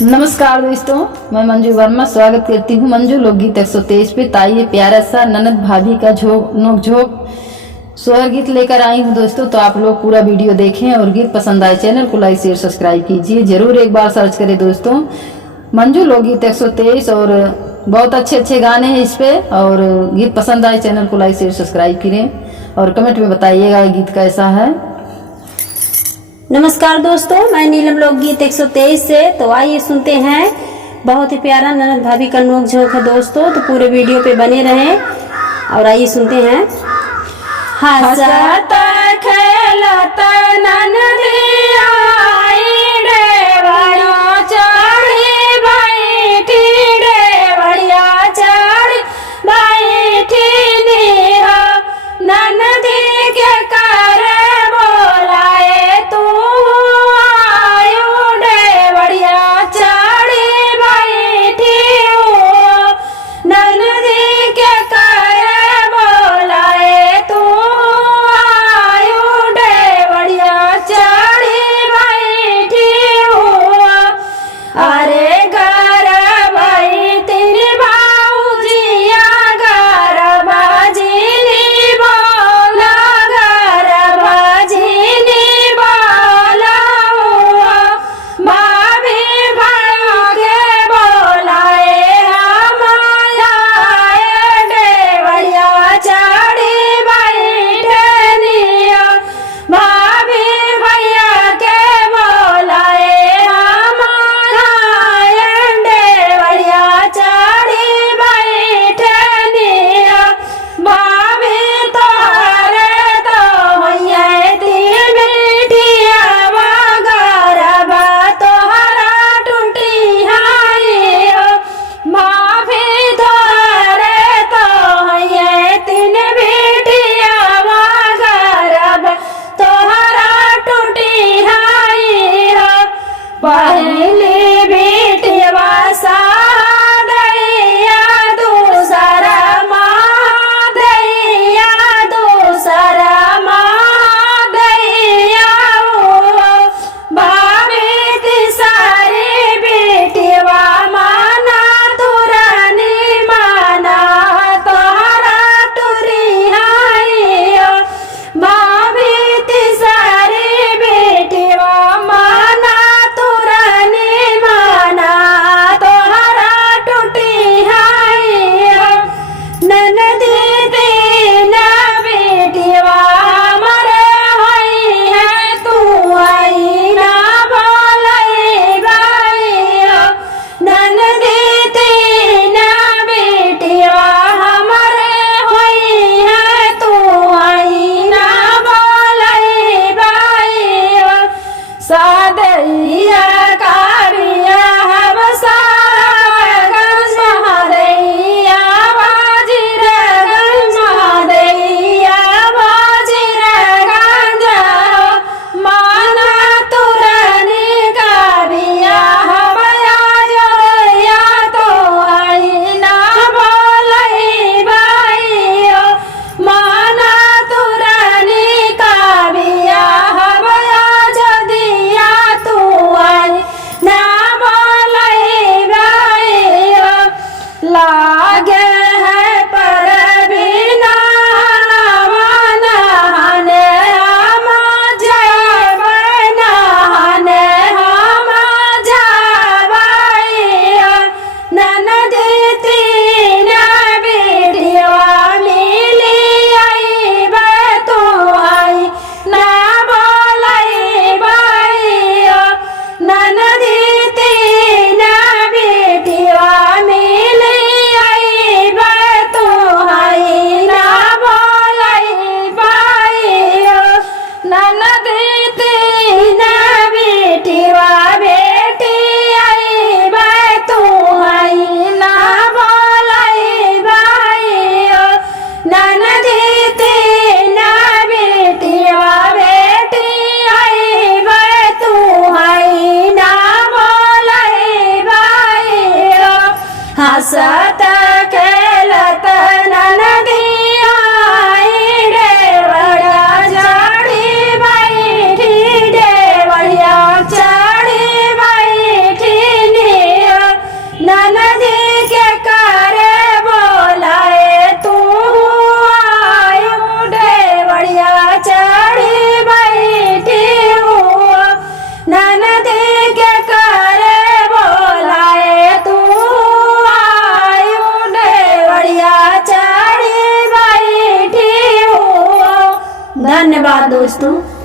नमस्कार दोस्तों, मैं मंजू वर्मा स्वागत करती हूँ मंजू लोकगीत 123 पे। ताइए प्यारा सा ननद भाभी का नोक झोंक स्वर गीत लेकर आई हूँ दोस्तों। तो आप लोग पूरा वीडियो देखें और गीत पसंद आए चैनल को लाइक शेयर सब्सक्राइब कीजिए। जरूर एक बार सर्च करें दोस्तों, मंजू लोकगीत 123। और बहुत अच्छे गाने हैं इस पे। और गीत पसंद आए चैनल को लाइक शेयर सब्सक्राइब करें और कमेंट में बताइएगा गीत कैसा है। नमस्कार दोस्तों, मैं नीलम लोकगीत 123 से। तो आइए सुनते हैं बहुत ही प्यारा ननद भाभी का नोक झोंक है दोस्तों। तो पूरे वीडियो पे बने रहें और आइए सुनते हैं। हंसता खेलता ननदिया आई डेवड़िया चढ़ी बैठी, डेवड़िया चढ़ी बैठी निहा ननदी के कर बोलाए तू आयो, डेवड़िया चढ़ी बैठी हो ननदी के कर बोलाए तू आयो, डेवड़िया चढ़ी बैठी हो। अरे घर भाई तेरे बाबूजिया घर बाजीनी बोला, घर बाजीनी बोला भाभी भाइयों के बोलाए हम आए, डेवड़िया चढ़ी बैठे निया भाभी भैया के बोलाए हम आए, डेवड़िया चढ़ी बैठे निया भाभी तोहरे तो होइए तीन बिटिया गरबा तोहरा टूटी हाई हो, भाभी तोहरे तो होइए तीन बिटिया गरबा तोहरा टूटी हाई हो। पहली बेटिया सादैया दूसरा मादैया, दूसरा मादैया हो, भाभी तीसरी बेटिया माना तुरानी माना तोहरा टूरी हाई हो, भाभी तीसरी बेटिया माना तुरानी माना तोहरा टूटी हाई हो। ननदी तीन बेटिया हमारे होई है, तू आई ना बोलई बाई हो। ननदी तीन बेटिया हमारे होई है, तू आई ना बोलई बाई हो। सादैया कारिया हम सागंज महादैया बाजीर गंज, महादैया बाजीर गंज हो, माना तुरनी कारिया हम आजोया, तो आई ना बोलई बाई हो। माना तुरनी कारिया हम आजोदिया, तू आई ना बोलई बाई हो। लागे है पर बिना नहाने हम जब नहाने हम जबाई हो। ननदी तीन बेटिया मिली आई बे, तू आई ना बोलई बाई हो। ननदी तीन बेटिया मिली आई बे, तू आई ना बोलई बाई हो। ननदी तीन बेटिया बेटी आई बे, तू आई ना बोलई बाई हो। ननदी तीन बेटिया बेटी आई बे, तू आई ना बोलई बाई हो। हंसत खेलत ननदिया आई डेवड़िया चढ़ी बैठी, डेवड़िया चढ़ी बैठी नी धन्यवाद दोस्तों।